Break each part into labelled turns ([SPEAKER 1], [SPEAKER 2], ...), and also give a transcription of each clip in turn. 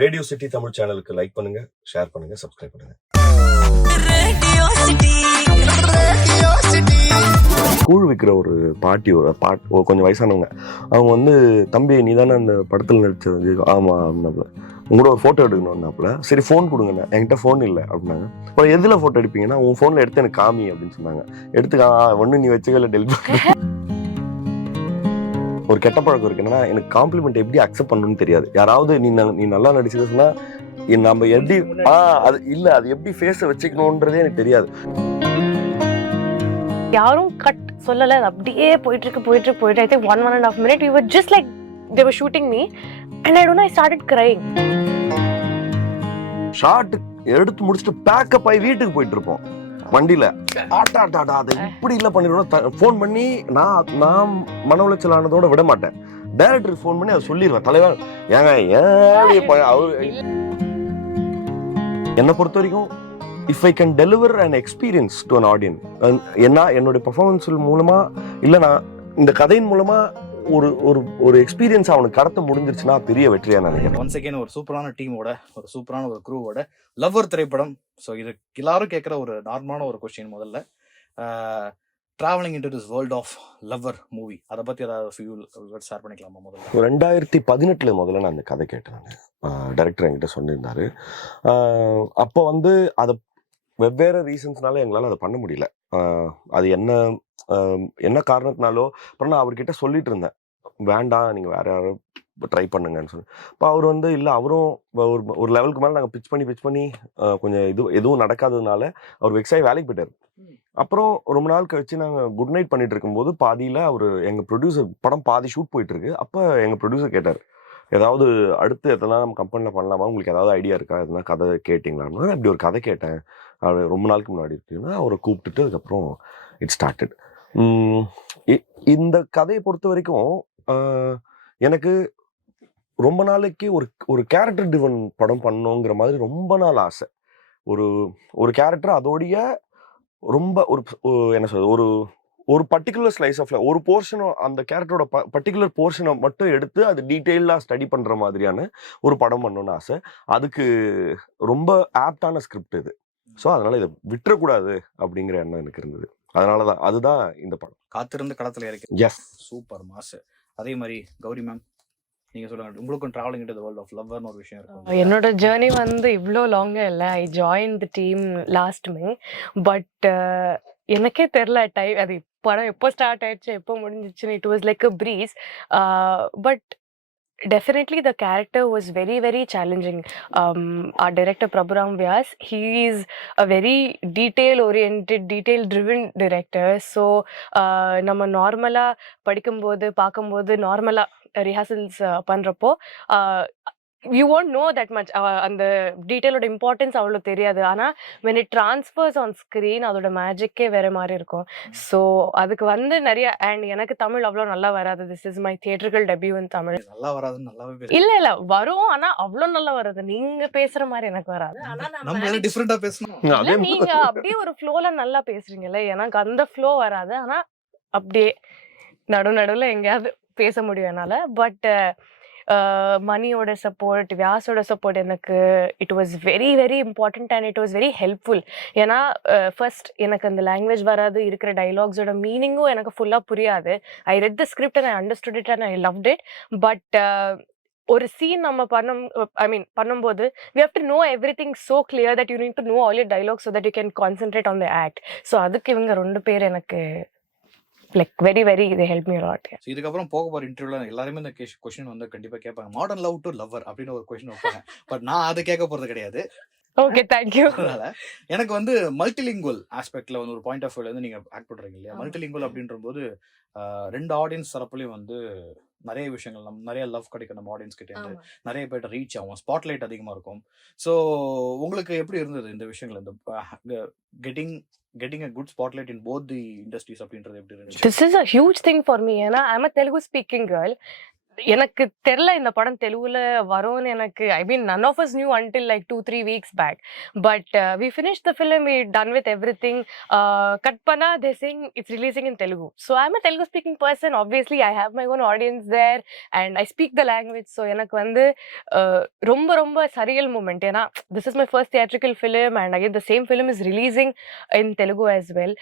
[SPEAKER 1] Radio city Tamil சேனலுக்கு like பண்ணுங்க share பண்ணுங்க சப்ஸ்கிரைப் பண்ணுங்க கூழ் விற்கிற ஒரு பாட்டி ஒரு பாட் கொஞ்சம் வயசானவங்க அவங்க வந்து தம்பி நீ தானே அந்த படத்தில் நடிச்சது ஆமாம் அப்படின்னாப்புல உங்களோட ஒரு ஃபோட்டோ எடுக்கணும்னாப்புல சரி ஃபோன் கொடுங்கண்ணா என்கிட்ட ஃபோன் இல்லை அப்படின்னாங்க அப்புறம் எதில் ஃபோட்டோ எடுப்பீங்கன்னா உன் ஃபோனில் எடுத்து எனக்கு காமி அப்படின்னு சொன்னாங்க எடுத்துக்கா ஒன்றும் நீ வச்சுக்கல டெலிவரி ஒரு கெட்ட பழக்கம் இருக்கு என்னன்னா எனக்கு காம்ப்ளிமெண்ட் எப்படி அக்செப்ட் பண்ணணும்னு தெரியாது யாராவது நீ நீ நல்லா நடிச்சது சொன்னா நம்ம எப்படி அது இல்ல அது எப்படி ஃபேஸ வச்சுக்கணும்ன்றதே எனக்கு தெரியாது
[SPEAKER 2] யாரும் கட் சொல்லல அப்படியே போயிட்டு இருக்கு போயிட்டு போயிட்டு one one and half minute you were just like they were shooting me and I tone I started crying
[SPEAKER 1] shot எடுத்து முடிச்சுட்டு பேக்கப் ஆகி வீட்டுக்கு போயிட்டு இருப்போம் வண்டியில ஆட்டா ஆட்டா அதை இப்படி இல்லை பண்ணிடுவோம் ஃபோன் பண்ணி நான் நான் மன உளைச்சல் ஆனதோட விட மாட்டேன் டைரக்டருக்கு ஃபோன் பண்ணி அதை சொல்லிடுவேன் தலைவர் ஏங்க ஏன் அவர் என்னை பொறுத்த வரைக்கும் if I can deliver and experience to an audience என்ன என்னுடைய பர்ஃபார்மன்ஸ் மூலமா இல்லை நான் இந்த கதையின் மூலமா ஒரு ஒரு ஒரு எக்ஸ்பீரியன்ஸ் அவனுக்கு கடத்த முடிஞ்சிருச்சுன்னா பெரிய வெற்றியா நினைக்கிறேன்
[SPEAKER 3] ஒன்ஸ் அகேன் ஒரு சூப்பரான டீமோட ஒரு சூப்பரான ஒரு குரூவோட லவ்வர் திரைப்படம் ஸோ இது எல்லாரும் கேட்குற ஒரு நார்மலான ஒரு கொஸ்டின் முதல்ல travelling into this world of lover movie அதை பற்றி ஏதாவது ஃபியூ ஷேர் பண்ணிக்கலாமா முதல்ல
[SPEAKER 1] ரெண்டாயிரத்தி பதினெட்டில் முதல்ல நான் அந்த கதை கேட்டேன் டேரக்டர் என்கிட்ட சொல்லியிருந்தாரு அப்போ வந்து அதை வெவ்வேறு ரீசன்ஸ்னால எங்களால் அதை பண்ண முடியல அது என்ன என்ன காரணத்தினாலோ அப்புறம் நான் அவர்கிட்ட சொல்லிட்டு இருந்தேன் வேண்டாம் நீங்கள் வேறு யாரும் ட்ரை பண்ணுங்கன்னு சொல்லி இப்போ அவர் வந்து இல்லை அவரும் ஒரு ஒரு லெவலுக்கு மேலே நாங்கள் பிச் பண்ணி பிச் பண்ணி கொஞ்சம் இது எதுவும் நடக்காததுனால அவர் வெக்ஸாகி வேலைக்கு போயிட்டார் அப்புறம் ரொம்ப நாள் கழிச்சு நாங்கள் குட் நைட் பண்ணிட்டு இருக்கும்போது பாதியில் அவர் எங்கள் ப்ரொடியூசர் படம் பாதி ஷூட் போயிட்டு இருக்கு அப்போ எங்கள் ப்ரொடியூசர் கேட்டார் ஏதாவது அடுத்து எதனா நம்ம கம்பெனியில் பண்ணலாமா உங்களுக்கு ஏதாவது ஐடியா இருக்கா எதனா கதை கேட்டிங்களான்னு இப்படி ஒரு கதை கேட்டேன் அவர் ரொம்ப நாளுக்கு முன்னாடி இருக்குன்னா அவரை கூப்பிட்டுட்டு அதுக்கப்புறம் இட் ஸ்டார்டட் இந்த கதையை பொறுத்த வரைக்கும் எனக்கு ரொம்ப நாளைக்கு ஒரு ஒரு கேரக்டர் டிவன் படம் பண்ணுங்கிற மாதிரி ரொம்ப நாள் ஆசை ஒரு ஒரு கேரக்டர் அதோடைய ரொம்ப ஒரு என்ன சொல்றது ஒரு ஒரு பர்டிகுலர் ஸ்லைஸ் ஆஃப் ஒரு போர்ஷனோ அந்த கேரக்டரோட பர்டிகுலர் போர்ஷனை மட்டும் எடுத்து அது டீட்டெயிலாக ஸ்டடி பண்ணுற மாதிரியான ஒரு படம் பண்ணணும்னு ஆசை அதுக்கு ரொம்ப ஆப்டான ஸ்கிரிப்ட் இது ஸோ அதனால் இதை விட்டுறக்கூடாது அப்படிங்கிற எண்ணம் எனக்கு இருந்தது அதனால தான் அதுதான் இந்த படம்
[SPEAKER 3] காத்திருந்து களத்தில் இறக்கி எஸ் சூப்பர் மாஸ் அதே மாதிரி கௌரி மேம் நீங்கள் சொல்லுங்கள் உங்களுக்கும் ட்ராவலிங் டு வேர்ல்ட் ஆஃப் லவ்னு ஒரு விஷயம் இருக்கும்
[SPEAKER 2] என்னோட ஜேர்னி வந்து இவ்வளோ லாங்காக இல்லை I join the team last May but எனக்கே தெரில டைம் அது படம் எப்போ ஸ்டார்ட் ஆயிடுச்சு எப்போ முடிஞ்சிச்சுன்னு it was like a breeze but Definitely, the character was very, very challenging. Um, our director Prabhuram Vyas, he is a very detail-oriented, detail-driven director. So, uh, நம்ம நார்மலாக படிக்கும்போது பார்க்கும்போது நார்மலாக ரிஹர்சல்ஸ் பண்ணுறப்போ you won't know that much அந்த டீட்டெயிலோட importance அவ்வளோ தெரியாது ஆனால் when it transfers on screen அதோட மேஜிக்கே வேற மாதிரி இருக்கும் ஸோ அதுக்கு வந்து நிறைய அண்ட் எனக்கு தமிழ் அவ்வளோ நல்லா வராது this is my theatrical debut in Tamil
[SPEAKER 1] நல்லா வராது நல்லாவே
[SPEAKER 2] இல்லை இல்லை வரும் ஆனால் அவ்வளோ நல்லா வராது நீங்கள் பேசுகிற மாதிரி எனக்கு வராது
[SPEAKER 1] ஆனால்
[SPEAKER 2] பேசணும் நீங்கள் அப்படியே ஒரு ஃப்ளோவில் நல்லா பேசுறீங்கல்ல எனக்கு அந்த ஃப்ளோ வராது ஆனால் அப்படியே நடு நடுவில் எங்கேயாவது பேச முடியும் என்னால் பட் மணியோட சப்போர்ட் வியாஸோட சப்போர்ட் எனக்கு it was very very important and it was very helpful ஏன்னா ஃபர்ஸ்ட் எனக்கு அந்த லாங்குவேஜ் வராது இருக்கிற டைலாக்ஸோட மீனிங்கும் எனக்கு ஃபுல்லாக புரியாது I read the script and I understood it and I loved it but ஒரு சீன் நம்ம பண்ணும் ஐ மீன் பண்ணும்போது we have to know everything so clear that you need to know all your dialogue so that you can concentrate on the act so அதுக்கு இவங்க ரெண்டு பேர் எனக்கு like very very இது help me ராட்
[SPEAKER 1] so இதுக்கப்புறம் போக போகிற இன்டர்வியூவில் எல்லாருமே இந்த கொஷின் வந்து கண்டிப்பாக கேட்பாங்க மாடர்ன் லவ் டு லவ்வர் அப்படின்னு ஒரு கொஷின் வைப்பாங்க பட் நான் அதை கேட்க போகிறது கிடையாது
[SPEAKER 2] ஓகே தேங்க் யூ
[SPEAKER 1] எனக்கு வந்து மல்டிலிங்குவல் ஆஸ்பெக்ட்ல வந்து ஒரு பாயிண்ட் ஆஃப் வியூல இருந்து நீங்க ஆக்ட் பண்றீங்க இல்லையா மல்டிலிங்குவல் அப்படின்ற போது ரெண்டு ஆடியன்ஸ் தரப்புலயும் வந்து நிறைய விஷயங்கள் நம்ம நிறைய லவ் கிடைக்கும் நம்ம ஆடியன்ஸ் கிட்ட இருந்து நிறைய பேர் ரீச் ஆகும் ஸ்பாட்லைட் அதிகமா இருக்கும் ஸோ உங்களுக்கு எப்படி இருந்தது இந்த விஷயங்கள் இந்த getting getting a good spotlight in both the industries அப்படின்றது
[SPEAKER 2] எப்படி இருந்துச்சு this is a huge thing for me ஏன்னா I'm a Telugu speaking girl எனக்கு தெரில இந்த படம் தெலுங்குல வரும்னு எனக்கு I mean none of us knew until like two three weeks back but we finish the film we done with everything cut பண்ணா they சிங் it's releasing in Telugu so I am a Telugu speaking person obviously I have my own audience there and I speak the language so எனக்கு வந்து ரொம்ப ரொம்ப surreal moment ஏன்னா this is my first theatrical film and again the same film is releasing in Telugu as well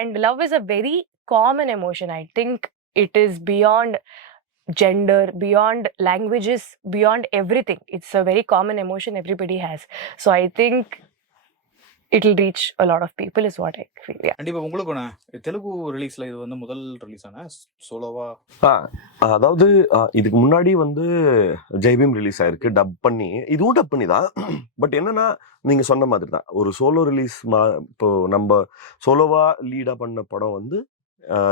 [SPEAKER 2] and love is a very common emotion I think it is beyond gender, beyond languages, beyond everything. It's a very common emotion everybody has. So I think it'll reach a lot of people is what I feel
[SPEAKER 3] கண்டிப்பாக உங்களுக்கு தெலுங்கு ரிலீஸில் இது வந்து முதல் release ஆன சோலோவா
[SPEAKER 1] அதாவது இதுக்கு முன்னாடி வந்து ஜெய்பீம் ரிலீஸ் ஆயிருக்கு டப் பண்ணி இதுவும் டப் பண்ணி தான் பட் என்னென்னா நீங்கள் சொன்ன மாதிரி தான் ஒரு சோலோ ரிலீஸ் மா இப்போ நம்ம சோலோவாக லீடாக பண்ண படம் வந்து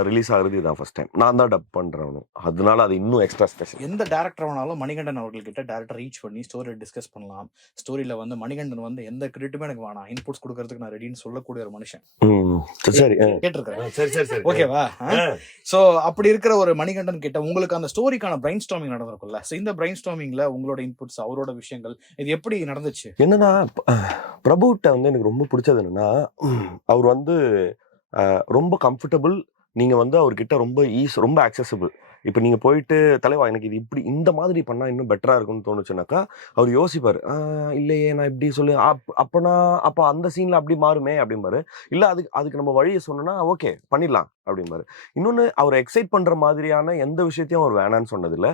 [SPEAKER 1] ரிலீஸ் ஆகுறது இதுதான் ஃபர்ஸ்ட் டைம் நான் தான் டப் பண்ணுறவனும் அதனால அது இன்னும் எக்ஸ்ட்ரா ஸ்பெஷல்
[SPEAKER 3] எந்த டேரக்டர் ஆனாலும் மணிகண்டன் அவர்கள்கிட்ட டேரக்டர் ரீச் பண்ணி ஸ்டோரியை டிஸ்கஸ் பண்ணலாம் ஸ்டோரியில் வந்து மணிகண்டன் வந்து எந்த கிரெடிட்டுமே எனக்கு வேணாம் இன்புட்ஸ் கொடுக்கறதுக்கு நான் ரெடின்னு சொல்லக்கூடிய ஒரு மனுஷன் சரி கேட்டிருக்கிறேன் சரி சரி சரி ஓகேவா ஸோ அப்படி இருக்கிற ஒரு மணிகண்டன் கிட்ட உங்களுக்கு அந்த ஸ்டோரிக்கான பிரைன் ஸ்டாமிங் நடந்திருக்கும்ல ஸோ இந்த பிரைன் ஸ்டாமிங்கில் உங்களோட இன்புட்ஸ் அவரோட விஷயங்கள் இது எப்படி நடந்துச்சு
[SPEAKER 1] என்னன்னா பிரபுட்ட வந்து எனக்கு ரொம்ப பிடிச்சது என்னன்னா அவர் வந்து ரொம்ப கம்ஃபர்டபுள் நீங்கள் வந்து அவர்கிட்ட ரொம்ப ஈஸ் ரொம்ப ஆக்சசபிள் இப்போ நீங்கள் போயிட்டு தலைவா எனக்கு இது இப்படி இந்த மாதிரி பண்ணால் இன்னும் பெட்டராக இருக்கும்னு தோணுச்சுனாக்கா அவர் யோசிப்பார் இல்லையே நான் இப்படி சொல்லு அப் அப்போனா அப்போ அந்த சீனில் அப்படி மாறுமே அப்படிம்பாரு இல்லை அதுக்கு அதுக்கு நம்ம வழியை சொன்னோன்னா ஓகே பண்ணிடலாம் அப்படிம்பாரு இன்னொன்று அவர் எக்ஸைட் பண்ணுற மாதிரியான எந்த விஷயத்தையும் அவர் வேணான்னு சொன்னதில்லை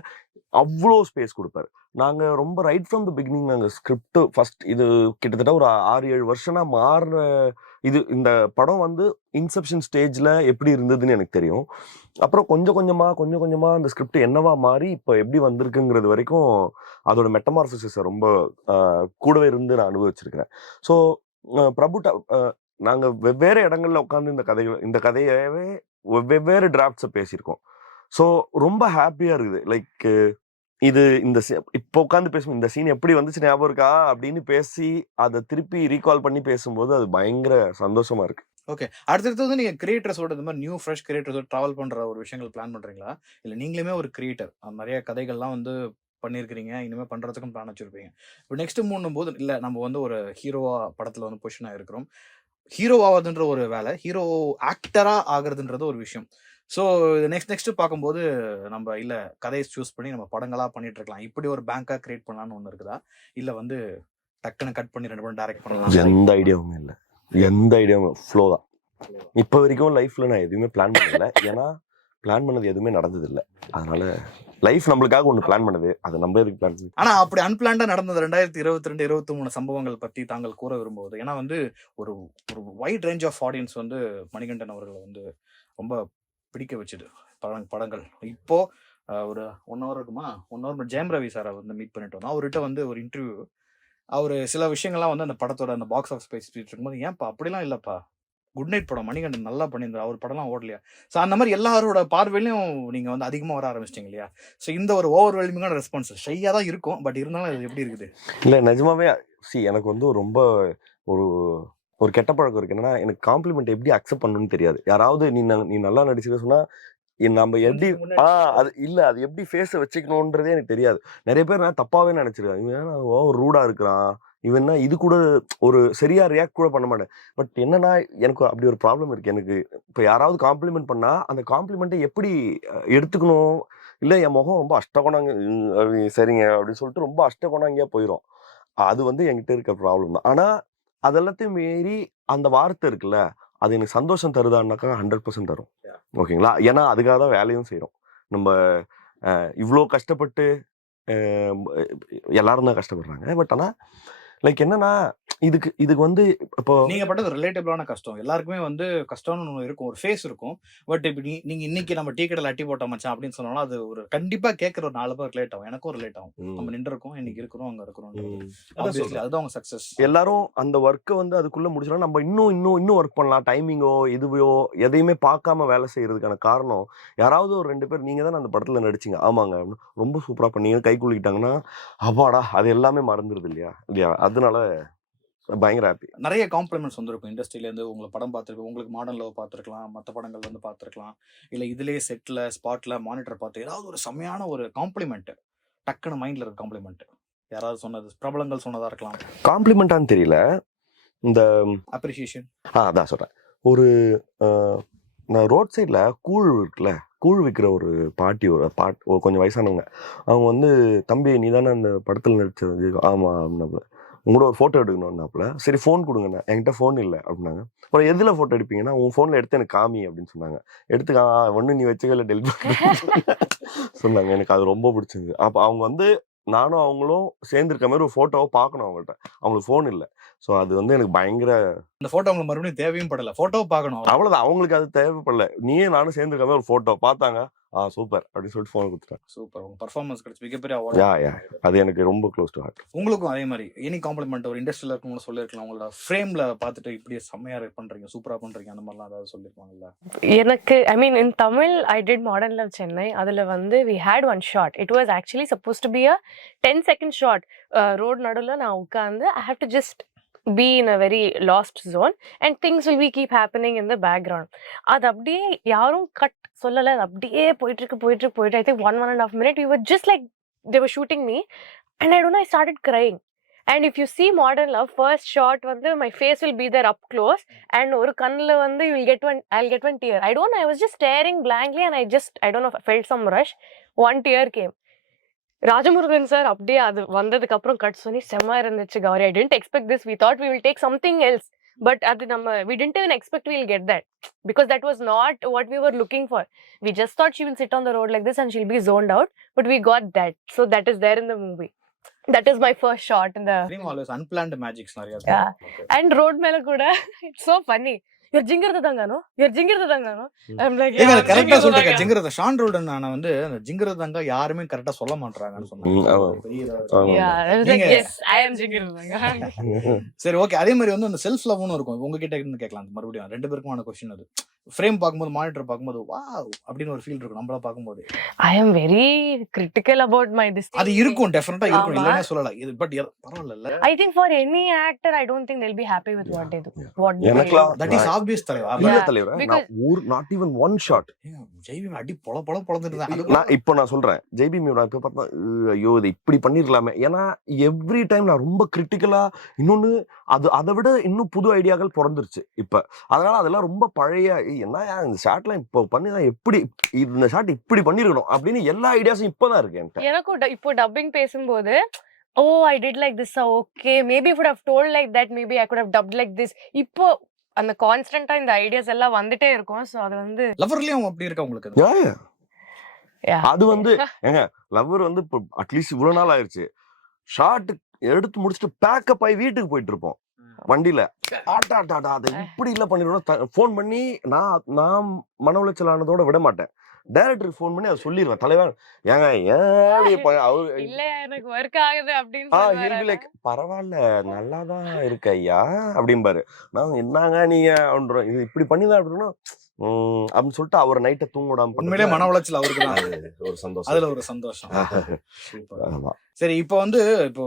[SPEAKER 1] அவ்வளோ ஸ்பேஸ் கொடுப்பாரு நாங்கள் ரொம்ப ரைட் ஃப்ரம் த பிகினிங் நாங்கள் ஸ்கிரிப்ட் ஃபஸ்ட் இது கிட்டத்தட்ட ஒரு ஆறு ஏழு வருஷம்னா மாறுற இது இந்த படம் வந்து இன்செப்ஷன் ஸ்டேஜில் எப்படி இருந்ததுன்னு எனக்கு தெரியும் அப்புறம் கொஞ்சம் கொஞ்சமாக கொஞ்சம் கொஞ்சமாக அந்த ஸ்கிரிப்ட் என்னவா மாறி இப்போ எப்படி வந்திருக்குங்கிறது வரைக்கும் அதோட மெட்டமார்ஃபிசஸை ரொம்ப கூடவே இருந்து நான் அனுபவிச்சிருக்கிறேன் ஸோ பிரபு நாங்கள் வெவ்வேறு இடங்களில் உட்காந்து இந்த கதை இந்த கதையவே வெவ்வேறு டிராஃப்ட்ஸை பேசியிருக்கோம் ஸோ ரொம்ப ஹாப்பியாக இருக்குது லைக் இது இந்த இப்போ உட்காந்து பேசும்போது இந்த சீன் எப்படி வந்துச்சு ஞாபகம் இருக்கா அப்படின்னு பேசி அதை திருப்பி ரீகால் பண்ணி பேசும்போது அது பயங்கர சந்தோஷமா இருக்கு
[SPEAKER 3] ஓகே அடுத்தடுத்து வந்து நீங்கள் கிரியேட்டர்ஸோட இந்த மாதிரி நியூ ஃப்ரெஷ் கிரியேட்டர்ஸோட ட்ராவல் பண்ணுற ஒரு விஷயங்கள் பிளான் பண்ணுறீங்களா இல்லை நீங்களுமே ஒரு கிரியேட்டர் நிறைய கதைகள்லாம் வந்து பண்ணியிருக்கிறீங்க இனிமேல் பண்ணுறதுக்கும் பிளான் வச்சுருப்பீங்க இப்போ நெக்ஸ்ட் மூணும் போது இல்லை நம்ம வந்து ஒரு ஹீரோவாக படத்தில் வந்து பொசிஷனாக இருக்கிறோம் ஹீரோ ஆகுதுன்ற ஒரு வேலை ஹீரோ ஆக்டரா ஆகுறதுன்றது ஒரு விஷயம் ஸோ இது நெக்ஸ்ட் நெக்ஸ்ட் பார்க்கும்போது நம்ம இல்லை கதையை சூஸ் பண்ணி நம்ம படங்களாக பண்ணிட்டு இருக்கலாம் இப்படி ஒரு பேங்கா கிரியேட் பண்ணலாம்னு ஒன்று இருக்குதா இல்லை வந்து டக்குன்னு கட் பண்ணி ரெண்டு பேரும் டைரக்ட்
[SPEAKER 1] பண்ணலாம் எந்த ஐடியாவும் இல்லை எந்த ஐடியாவும் ஃப்ளோ தான் இப்போ வரைக்கும் லைஃப்ல நான் எதுவுமே பிளான் பண்ணல ஏன்னா பிளான் பண்ணது எதுவுமே நடந்ததில்லை அதனால லைஃப் நம்மளுக்காக ஒன்று பிளான் பண்ணுது அது நம்ம எதுக்கு பிளான் பண்ணி
[SPEAKER 3] ஆனால் அப்படி அன்பிளான்டாக நடந்தது ரெண்டாயிரத்தி இருபத்தி ரெண்டு இருபத்தி மூணு சம்பவங்கள் பற்றி தாங்கள் கூற விரும்புவது ஏன்னா வந்து ஒரு ஒரு வைட் ரேஞ்ச் ஆஃப் ஆடியன்ஸ் வந்து மணிகண்டன் அவர்களை வந்து ரொம்ப பிடிக்க வச்சுது படங் படங்கள் இப்போ ஒரு ஒன் ஹவர் இருக்குமா ஒன் ஹவர் ஜெயம் ரவி சாரை வந்து மீட் பண்ணிட்டு வந்தோம் அவர்கிட்ட வந்து ஒரு இன்டர்வியூ அவர் சில விஷயங்கள்லாம் வந்து அந்த படத்தோட அந்த பாக்ஸ் ஆஃப் பேசிட்டு இருக்கும்போது ஏன்ப்பா அப்படிலாம் இல்லைப்பா குட் நைட் படம் மணிகண்டன் நல்லா பண்ணியிருந்தார் அவர் படம்லாம் ஓடலையா ஸோ அந்த மாதிரி எல்லாரோட பார்வையிலையும் நீங்கள் வந்து அதிகமாக வர ஆரம்பிச்சிட்டிங்க இல்லையா ஸோ இந்த ஒரு ஓவர் வெல்மிங்கான ரெஸ்பான்ஸ் ஷையாக தான் இருக்கும் பட் இருந்தாலும் அது எப்படி இருக்குது
[SPEAKER 1] இல்லை நிஜமாவே சி எனக்கு வந்து ரொம்ப ஒரு ஒரு கெட்ட பழக்கம் இருக்கு என்னன்னா எனக்கு காம்ப்ளிமெண்ட் எப்படி அக்செப்ட் பண்ணணும்னு தெரியாது யாராவது நீ நீ நல்லா நடிச்சுக்க சொன்னா நம்ம எப்படி ஆ அது இல்ல அது எப்படி ஃபேஸ் வச்சுக்கணும்ன்றதே எனக்கு தெரியாது நிறைய பேர் நான் தப்பாவே நினைச்சிருக்காங்க ரூடா இருக்கிறான் இவன்னா இது கூட ஒரு சரியா ரியாக்ட் கூட பண்ண மாட்டேன் பட் என்னன்னா எனக்கு அப்படி ஒரு ப்ராப்ளம் இருக்கு எனக்கு இப்போ யாராவது காம்ப்ளிமெண்ட் பண்ணா அந்த காம்ப்ளிமெண்ட்டை எப்படி எடுத்துக்கணும் இல்லை என் முகம் ரொம்ப அஷ்டகோணாங்க சரிங்க அப்படின்னு சொல்லிட்டு ரொம்ப அஷ்டகுணாங்கியா போயிடும் அது வந்து என்கிட்ட இருக்க ப்ராப்ளம் தான் ஆனால் அதெல்லாத்தையும் மீறி அந்த வார்த்தை இருக்குல்ல அது எனக்கு சந்தோஷம் தருதான்னாக்கா ஹண்ட்ரட் பர்சன்ட் தரும் ஓகேங்களா ஏன்னா அதுக்காக தான் வேலையும் செய்கிறோம் நம்ம இவ்வளோ கஷ்டப்பட்டு எல்லாரும் தான் கஷ்டப்படுறாங்க பட் ஆனால் லைக் என்னன்னா இதுக்கு இதுக்கு வந்து இப்போ
[SPEAKER 3] நீங்க பட்டது ரிலேட்டபிளான கஷ்டம் எல்லாருக்குமே வந்து கஷ்டம்னு ஒன்று இருக்கும் ஒரு ஃபேஸ் இருக்கும் பட் இப்போ நீங்க இன்னைக்கு நம்ம டீ கடையில் அட்டி போட்ட மச்சான் அப்படின்னு சொன்னாலும் அது ஒரு கண்டிப்பா கேட்கற ஒரு நாலு பேர் ரிலேட் ஆகும் எனக்கும் ரிலேட் ஆகும் நம்ம நின்று இன்னைக்கு இருக்கிறோம் அங்க இருக்கிறோம் அதுதான் அவங்க சக்சஸ்
[SPEAKER 1] எல்லாரும் அந்த ஒர்க்கை வந்து அதுக்குள்ள முடிச்சாலும் நம்ம இன்னும் இன்னும் இன்னும் ஒர்க் பண்ணலாம் டைமிங்கோ இதுவையோ எதையுமே பார்க்காம வேலை செய்யறதுக்கான காரணம் யாராவது ஒரு ரெண்டு பேர் நீங்க தான் அந்த படத்துல நடிச்சிங்க ஆமாங்க ரொம்ப சூப்பரா பண்ணீங்க கை குளிக்கிட்டாங்கன்னா அவாடா அது எல்லாமே மறந்துடுது இல்லையா இல்லையா அதனால பயங்கர ஹாப்பி
[SPEAKER 3] நிறைய காம்ப்ளிமெண்ட்ஸ் வந்திருக்கும் இண்டஸ்ட்ரியிலேருந்து உங்களை படம் பார்த்துருக்கோம் உங்களுக்கு மாடர்ன் லவ் பார்த்துருக்கலாம் மற்ற படங்கள் வந்து பார்த்துருக்கலாம் இல்லை இதுலேயே செட்டில் ஸ்பாட்டில் மானிட்டர் பார்த்து ஏதாவது ஒரு செம்மையான ஒரு காம்ப்ளிமெண்ட்டு டக்குன்னு மைண்டில் இருக்க காம்ப்ளிமெண்ட் யாராவது சொன்னது பிரபலங்கள் சொன்னதாக இருக்கலாம்
[SPEAKER 1] காம்ப்ளிமெண்ட்டான்னு தெரியல இந்த அப்ரிசியேஷன் ஆ அதான் சொல்கிறேன் ஒரு நான் ரோட் சைடில் கூழ் இருக்குல்ல கூழ் விற்கிற ஒரு பாட்டி ஒரு பாட் கொஞ்சம் வயசானவங்க அவங்க வந்து தம்பி நீ தானே அந்த படத்தில் நடிச்சது ஆமாம் அப்படின்னு உங்களோட ஒரு ஃபோட்டோ எடுக்கணும்னாப்புல சரி ஃபோன் கொடுங்கண்ணா என்கிட்ட ஃபோன் இல்லை அப்படின்னாங்க அப்புறம் எதில் ஃபோட்டோ எடுப்பீங்கன்னா உன் ஃபோனில் எடுத்து எனக்கு காமி அப்படின்னு சொன்னாங்க எடுத்து ஒன்று நீ வச்சுக்கல டெலிவரி சொன்னாங்க எனக்கு அது ரொம்ப பிடிச்சிருந்து அப்போ அவங்க வந்து நானும் அவங்களும் சேர்ந்துருக்க மாதிரி ஒரு ஃபோட்டோவை பார்க்கணும் அவங்கள்ட்ட அவங்களுக்கு ஃபோன் இல்லை ஸோ அது வந்து எனக்கு பயங்கர
[SPEAKER 3] அந்த ஃபோட்டோ அவங்களுக்கு மறுபடியும் தேவையும் படலை ஃபோட்டோவை பார்க்கணும்
[SPEAKER 1] அவ்வளோதான் அவங்களுக்கு அது தேவைப்படல நீயே நானும் சேர்ந்துருக்க மாதிரி ஒரு ஃபோட்டோ பார்த்தாங்க ஆ சூப்பர் அப்படி சொல்லிட்டு ஃபோன் கொடுத்துட்டாங்க
[SPEAKER 3] சூப்பர் உங்க பர்ஃபார்மன்ஸ் கிடைச்சு மிகப்பெரிய அவார்ட்
[SPEAKER 1] யா யா அது எனக்கு ரொம்ப க்ளோஸ் டு ஹார்ட்
[SPEAKER 3] உங்களுக்கும் அதே மாதிரி எனி காம்ப்ளிமெண்ட் ஒரு இண்டஸ்ட்ரியில் இருக்கவங்க சொல்லியிருக்கலாம் உங்களோட ஃப்ரேம்ல பார்த்துட்டு இப்படி செம்மையா பண்றீங்க சூப்பரா பண்றீங்க அந்த மாதிரிலாம் ஏதாவது சொல்லியிருப்பாங்கல்ல
[SPEAKER 2] எனக்கு I mean in Tamil I did Modern Love Chennai அதுல வந்து we had one shot it was actually suppose to be a ten second shot road நடுவில் நான் உட்காந்து I have to just be in a very lost zone and things will we keep happening in the background அது அப்படியே யாரும் cut சொல்லல அப்படியே போயிட்டு இருக்கு போயிட்டு இருக்கு போயிட்டு I think one one and half minute you were just like they were shooting me and I tone I start crying and if you see modern love first short வந்து my face will be there up close and ஒரு கண்ணில் வந்து you will get one I get one tear I don't I was just staring blankly and I just I don't fell some rush one tear game Rajamurugan sir அப்படியே அது வந்ததுக்கப்புறம் cut சொன்னி செம்மா இருந்துச்சு Gowri I didn't expect this we thought we will take something else But at the number, we didn't even expect we'll get that because that was not what we were looking for. We just thought she will sit on the road like this and she'll be zoned out, but we got that. So that is there in the movie. That is my first shot in the.
[SPEAKER 3] Always unplanned magics. Yeah.
[SPEAKER 2] And road mela kuda, it's so funny. ஜிங்கிறது
[SPEAKER 3] ஷான் நான் வந்து அந்த யாருமே கரெக்டா சொல்ல மாட்டாங்கன்னு
[SPEAKER 2] சொன்னாங்க
[SPEAKER 3] சரி ஓகே அதே மாதிரி வந்து அந்த இருக்கும் உங்ககிட்ட இருந்து மறுபடியும் ரெண்டு பேருக்குமான கொஸ்டின் அது ஃப்ரேம் பார்க்கும்போது மானிட்டர் பார்க்கும்போது வா அப்படின்னு ஒரு ஃபீல் இருக்கும் நம்மள பார்க்கும்போது
[SPEAKER 2] I am very critical about my this
[SPEAKER 3] அது இருக்கும் டெஃபினட்டா இருக்கும் இல்லன்னு சொல்லல இது பட் பரவாயில்ல இல்ல
[SPEAKER 2] I think for any actor I don't think they'll be happy with what what
[SPEAKER 1] do what எனக்கு
[SPEAKER 3] தட் இஸ் ஆப்வியஸ் தலைவர்
[SPEAKER 1] இல்ல தலைவா நான் ஊர் நாட் ஈவன் ஒன் ஷாட்
[SPEAKER 3] ஜெய்பி அடி பொல பொல பொலந்துட்டு
[SPEAKER 1] நான் இப்போ நான் சொல்றேன் ஜெய்பி நான் இப்போ பார்த்தா ஐயோ இது இப்படி பண்ணிரலாமே ஏன்னா எவ்ரி டைம் நான் ரொம்ப கிரிட்டிக்கலா இன்னொன்னு அது அதை விட இன்னும் புது ஐடியாக்கள் பிறந்துருச்சு இப்போ அதனால அதெல்லாம் ரொம்ப பழைய என்ன இந்த ஷாட்லாம் இப்போ பண்ணி தான் எப்படி இந்த ஷாட் இப்படி பண்ணிருக்கணும் அப்படின்னு எல்லா ஐடியாஸும் இப்போதான் இருக்கு
[SPEAKER 2] என்கிட்ட எனக்கும் இப்போ டப்பிங் பேசும்போது oh I did like this okay maybe should have told like that maybe I could have dub like this இப்போ அந்த கான்ஸ்டன்டா இந்த ஐடியாஸ் எல்லாம் வந்துட்டே இருக்கும் ஸோ அது வந்து
[SPEAKER 3] லவர்லயும் அப்படி இருக்கு
[SPEAKER 1] உங்களுக்கு அது வந்து ஏங்க லவ்வர் வந்து இப்போ அட்லீஸ்ட் இவ்வளோ நாள் ஆயிடுச்சு ஷார்ட் எடுத்து முடிச்சுட்டு பேக்கப் ஆகி வீட்டுக்கு போயிட்டு இருப்போம் வண்டியில ஆட்டா ஆட்டா அதை இப்படி இல்ல பண்ணிடுவோம் ஃபோன் பண்ணி நான் நான் மன உளைச்சல் ஆனதோட விட மாட்டேன் டைரக்டருக்கு ஃபோன் பண்ணி அதை சொல்லிடுவேன் தலைவர் ஏங்க ஏன் அவர்
[SPEAKER 2] இல்ல எனக்கு ஒர்க் ஆகுது
[SPEAKER 1] அப்படின்னு லைக் பரவாயில்ல நல்லாதான் தான் இருக்கு ஐயா அப்படிம்பாரு நான் என்னங்க நீங்க இது இப்படி பண்ணிதான் அப்படின்னா அப்படின்னு சொல்லிட்டு அவர் நைட்டை தூங்க உண்மையிலே மன உளைச்சல் அவருக்கு தான் ஒரு சந்தோஷம் அதுல ஒரு சந்தோஷம் சரி இப்போ வந்து இப்போ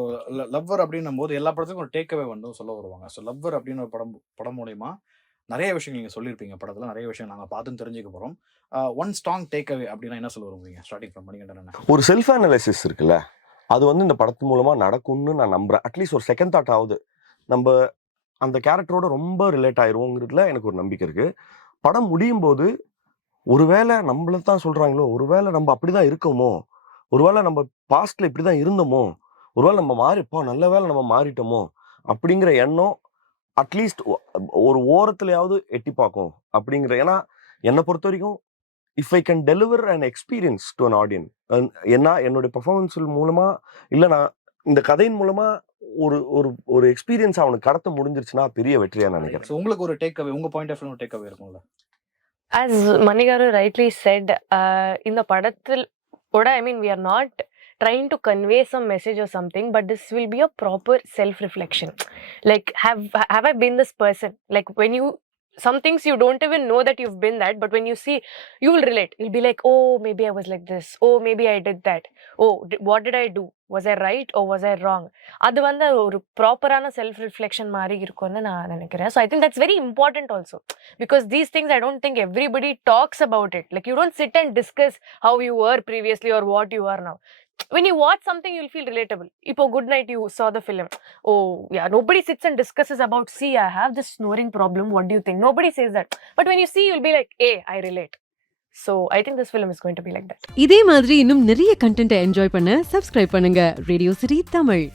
[SPEAKER 1] லவ்வர் அப்படின்னும் போது எல்லா படத்துக்கும் ஒரு டேக்அவே வந்து சொல்ல வருவாங்க ஸோ லவ்வர் அப்படின்னு ஒரு படம் படம் மூலயமா நிறைய விஷயங்கள் நீங்க சொல்லியிருப்பீங்க படத்துல நிறைய விஷயம் நாங்க பார்த்து தெரிஞ்சுக்க போறோம் ஒன் ஸ்ட்ராங் டேக் அவே அப்படின்னா என்ன சொல்ல வருவீங்க ஸ்டார்டிங் ஃப்ரம் மணிகண்டன் ஒரு செல்ஃப் அனாலிசிஸ் இருக்குல்ல அது வந்து இந்த படத்து மூலமா நடக்கும்னு நான் நம்புறேன் அட்லீஸ்ட் ஒரு செகண்ட் தாட் ஆகுது நம்ம அந்த கேரக்டரோட ரொம்ப ரிலேட் ஆயிடுவோங்கிறதுல எனக்கு ஒரு நம்பிக்கை இருக்குது படம் முடியும் போது ஒருவேளை நம்மள தான் சொல்கிறாங்களோ ஒருவேளை நம்ம அப்படி தான் இருக்கோமோ ஒருவேளை நம்ம பாஸ்டில் இப்படி தான் இருந்தோமோ ஒருவேளை நம்ம மாறிப்போம் நல்ல வேலை நம்ம மாறிட்டோமோ அப்படிங்கிற எண்ணம் அட்லீஸ்ட் ஒரு ஓரத்துலையாவது எட்டி பார்க்கும் அப்படிங்கிற ஏன்னா என்னை பொறுத்த வரைக்கும் if I can deliver and experience to an audience ஏன்னா என்னுடைய பர்ஃபார்மன்ஸ் மூலமாக இல்லை நான் இந்த கதையின் மூலமா ஒரு ஒரு ஒரு எக்ஸ்பீரியன்ஸ் அவனுக்கு கடத்த முடிஞ்சிருச்சுன்னா பெரிய வெற்றியா நினைக்கிறேன் உங்களுக்கு ஒரு டேக் அவே உங்க point of view take away இருக்கும்ல ஆஸ் மணிகாரு ரைட்லி செட் இந்த படத்தில் ஓட I mean we are not trying to convey some message or something but this will be a proper self reflection like have have i been this person like when you some things you don't even know that you've been that but when you see you will relate you'll be like oh maybe i was like this oh maybe i did that oh what did i do was I right oh was I wrong அது வந்து ஒரு ப்ராப்பரான self reflection மாதிரி இருக்கும்னு நான் நினைக்கிறேன் so I think that's very important also because these things I don't think everybody talks about it like you don't sit and discuss how you are previously or what you are now when you watch something you'll feel relatable இப்போ Good Night you saw the film oh yeah nobody sits and discusses about see I have this snoring problem what you think nobody says that but when you see you'll be like a I relate so I think this film is going to be like that இதே மாதிரி இன்னும் நிறைய கண்டென்ட்டை enjoy பண்ண subscribe பண்ணுங்க radio சிரி தமிழ்